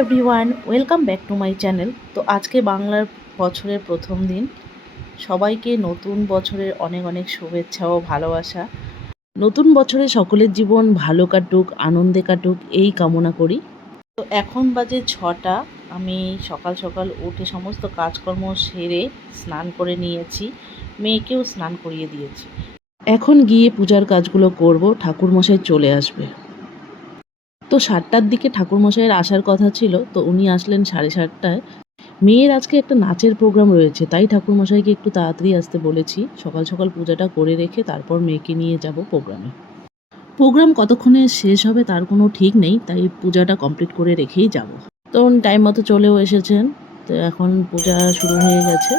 Everyone welcome back to my channel তো আজকে বাংলার বছরের প্রথম দিন। সবাইকে নতুন বছরের অনেক অনেক শুভেচ্ছা ও ভালোবাসা। নতুন বছরে সকলের জীবন ভালো কাটুক, আনন্দে কাটুক, এই কামনা করি। তো এখন বাজে ছটা। আমি সকাল সকাল উঠে সমস্ত কাজকর্ম সেরে স্নান করে নিয়েছি। মেয়েকেও স্নান করিয়ে দিয়েছি। এখন গিয়ে পূজার কাজগুলো করব, ঠাকুরমশাই চলে আসবে। তো সাতটার দিকে ঠাকুরমশাইয়ের আসার কথা ছিল, তো উনি আসলেন সাড়ে সাতটায়। মেয়ের আজকে একটা নাচের প্রোগ্রাম রয়েছে, তাই ঠাকুরমশাইকে একটু তাড়াতাড়ি আসতে বলেছি। সকাল সকাল পূজাটা করে রেখে তারপর মেয়েকে নিয়ে যাব প্রোগ্রামে। প্রোগ্রাম কতক্ষণে শেষ হবে তার কোনো ঠিক নেই, তাই পূজাটা কমপ্লিট করে রেখেই যাব। তো টাইম মতো চলেও এসেছেন, তো এখন পূজা শুরু হয়ে গেছে।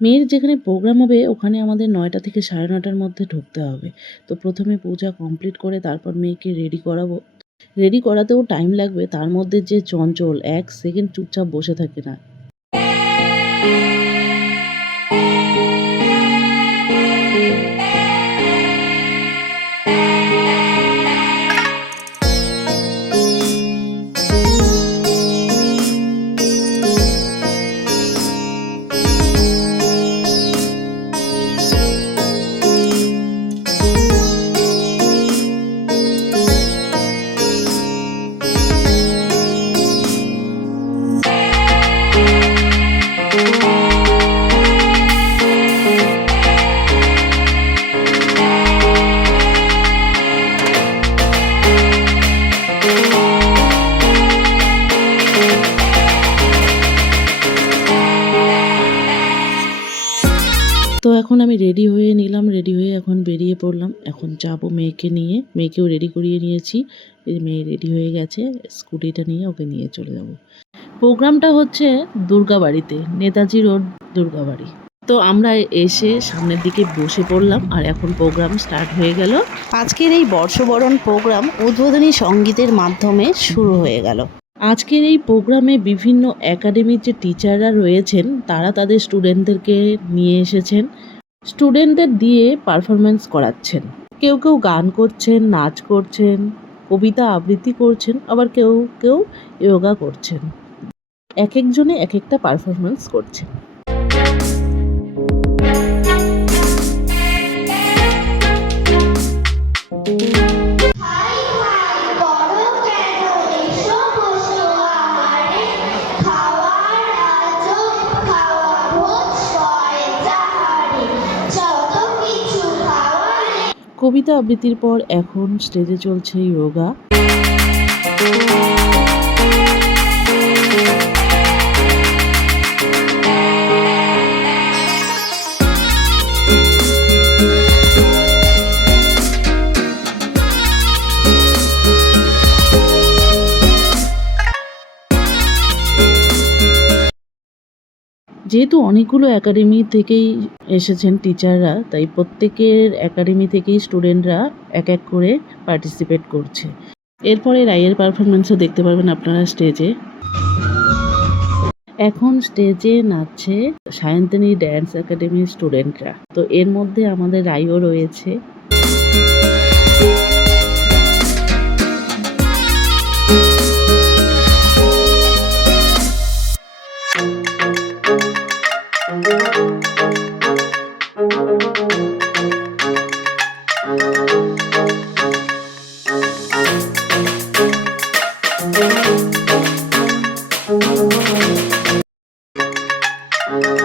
মেয়ের যেখানে প্রোগ্রাম হবে, ওখানে আমাদের নয়টা থেকে সাড়ে নটার মধ্যে ঢুকতে হবে। তো প্রথমে পূজা কমপ্লিট করে তারপর মেয়েকে রেডি করাবো। রেডি করাতেও টাইম লাগবে, তার মধ্যে যে চঞ্চল, এক সেকেন্ড চুপচাপ বসে থাকে না। রেডি হয়ে নিলাম রেডি হয়ে এখন বেরিয়ে পড়লাম। এখন যাব মেয়েকে নিয়ে। মেয়েকেও রেডি করিয়ে নিয়েছি। মেয়ে রেডি হয়ে গেছে, স্কুটিটা নিয়ে ওকে নিয়ে চলে যাব। প্রোগ্রামটা হচ্ছে দুর্গাবাড়িতে, নেতাজি রোড, দুর্গাবাড়ি। তো আমরা এসে সামনের দিকে বসে পড়লাম আর এখন প্রোগ্রাম স্টার্ট হয়ে গেল। আজকের এই বর্ষবরণ প্রোগ্রাম উদ্বোধনী সঙ্গীতের মাধ্যমে শুরু হয়ে গেল। আজকের এই প্রোগ্রামে বিভিন্ন একাডেমির যে টিচাররা রয়েছেন। তারা তাদের স্টুডেন্টদেরকে নিয়ে এসেছেন। স্টুডেন্টদের দিয়ে পারফরমেন্স করাচ্ছেন। কেউ কেউ গান করছেন, নাচ করছেন, কবিতা আবৃত্তি করছেন, আবার কেউ কেউ ইয়োগা করছেন। এক একজনে এক একটা পারফরমেন্স করছেন। কবিতা আবৃত্তির পর এখন স্টেজে চলছে যোগা যেহেতু অনেকগুলো একাডেমি থেকেই এসেছেন টিচাররা তাই প্রত্যেকের একাডেমি থেকেই স্টুডেন্টরা এক এক করে পার্টিসিপেট করছে। এরপরে রায়ের পারফরমেন্সও দেখতে পারবেন আপনারা স্টেজে এখন স্টেজে নাচছে সায়ন্তনী ড্যান্স একাডেমির স্টুডেন্টরা তো এর মধ্যে আমাদের রাইও রয়েছে। তো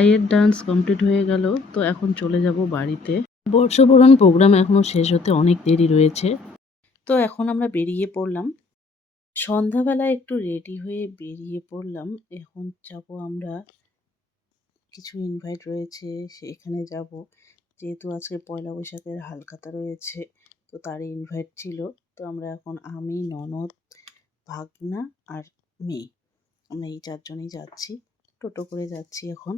রায়ের ডান্স কমপ্লিট হয়ে গেল, তো এখন চলে যাব বাড়িতে। বর্ষবরণ প্রোগ্রাম এখনও শেষ হতে অনেক দেরি রয়েছে, তো এখন আমরা বেরিয়ে পড়লাম। সন্ধ্যাবেলায় একটু রেডি হয়ে বেরিয়ে পড়লাম, এখন যাব আমরা কিছু ইনভাইট রয়েছে, সেখানে যাব। যেহেতু আজকে পয়লা বৈশাখের হালখাতা রয়েছে, তো তারই ইনভাইট ছিল, তো আমরা এখন আমি, ননদ, ভাগনা আর মেয়ে, আমরা এই চারজনেই যাচ্ছি, টোটো করে যাচ্ছি এখন।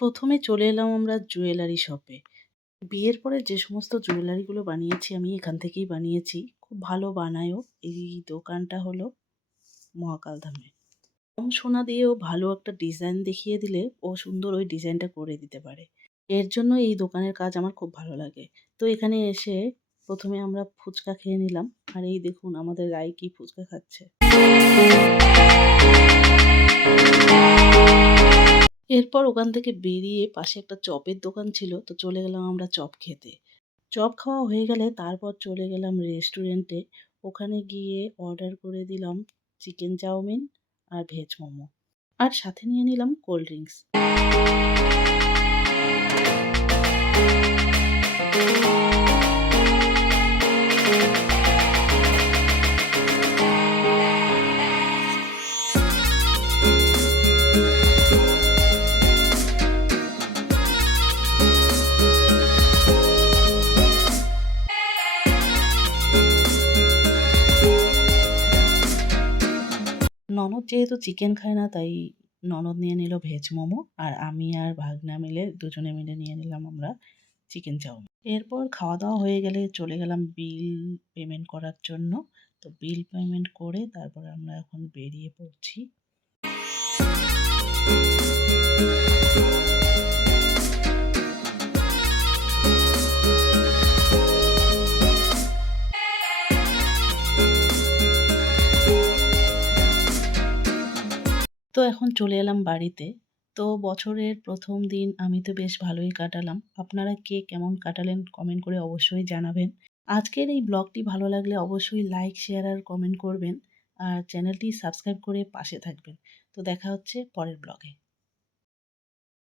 প্রথমে চলে এলাম আমরা জুয়েলারি শপে বিয়ের পরে যে সমস্ত জুয়েলারিগুলো বানিয়েছি, আমি এখান থেকেই বানিয়েছি। খুব ভালো বানায়ও। এই দোকানটা হলো মহাকালধামে কম সোনা দিয়েও ভালো একটা ডিজাইন দেখিয়ে দিলে ও সুন্দর ওই ডিজাইনটা করে দিতে পারে। এর জন্য এই দোকানের কাজ আমার খুব ভালো লাগে। তো এখানে এসে প্রথমে আমরা ফুচকা খেয়ে নিলাম। আর এই দেখুন আমাদের রায় কি ফুচকা খাচ্ছে। এরপর ওখান থেকে বেরিয়ে পাশে একটা চপের দোকান ছিল। তো চলে গেলাম আমরা চপ খেতে। চপ খাওয়া হয়ে গেলে তারপর চলে গেলাম রেস্টুরেন্টে। ওখানে গিয়ে অর্ডার করে দিলাম চিকেন চাউমিন আর ভেজ মোমো। আর সাথে নিয়ে নিলাম কোল্ড ড্রিঙ্কস। ননদ যেহেতু চিকেন খায় না, তাই ননদ নিয়ে নিল ভেজ মোমো। আর আমি আর ভাগনা মিলে দুজনে মিলে নিয়ে নিলাম আমরা চিকেন চাউমিন। এরপর খাওয়া দাওয়া হয়ে গেলে চলে গেলাম বিল পেমেন্ট করার জন্য। তো বিল পেমেন্ট করে তারপর আমরা এখন বেরিয়ে পড়ছি। তো এখন চলে এলাম বাড়িতে। তো বছরের প্রথম দিন আমি তো বেশ ভালোই কাটালাম। আপনারা কে কেমন কাটালেন কমেন্ট করে অবশ্যই জানাবেন। আজকের এই ব্লগটি ভালো লাগলে অবশ্যই লাইক শেয়ার আর কমেন্ট করবেন। আর চ্যানেলটি সাবস্ক্রাইব করে পাশে থাকবেন। তো দেখা হচ্ছে পরের ব্লগে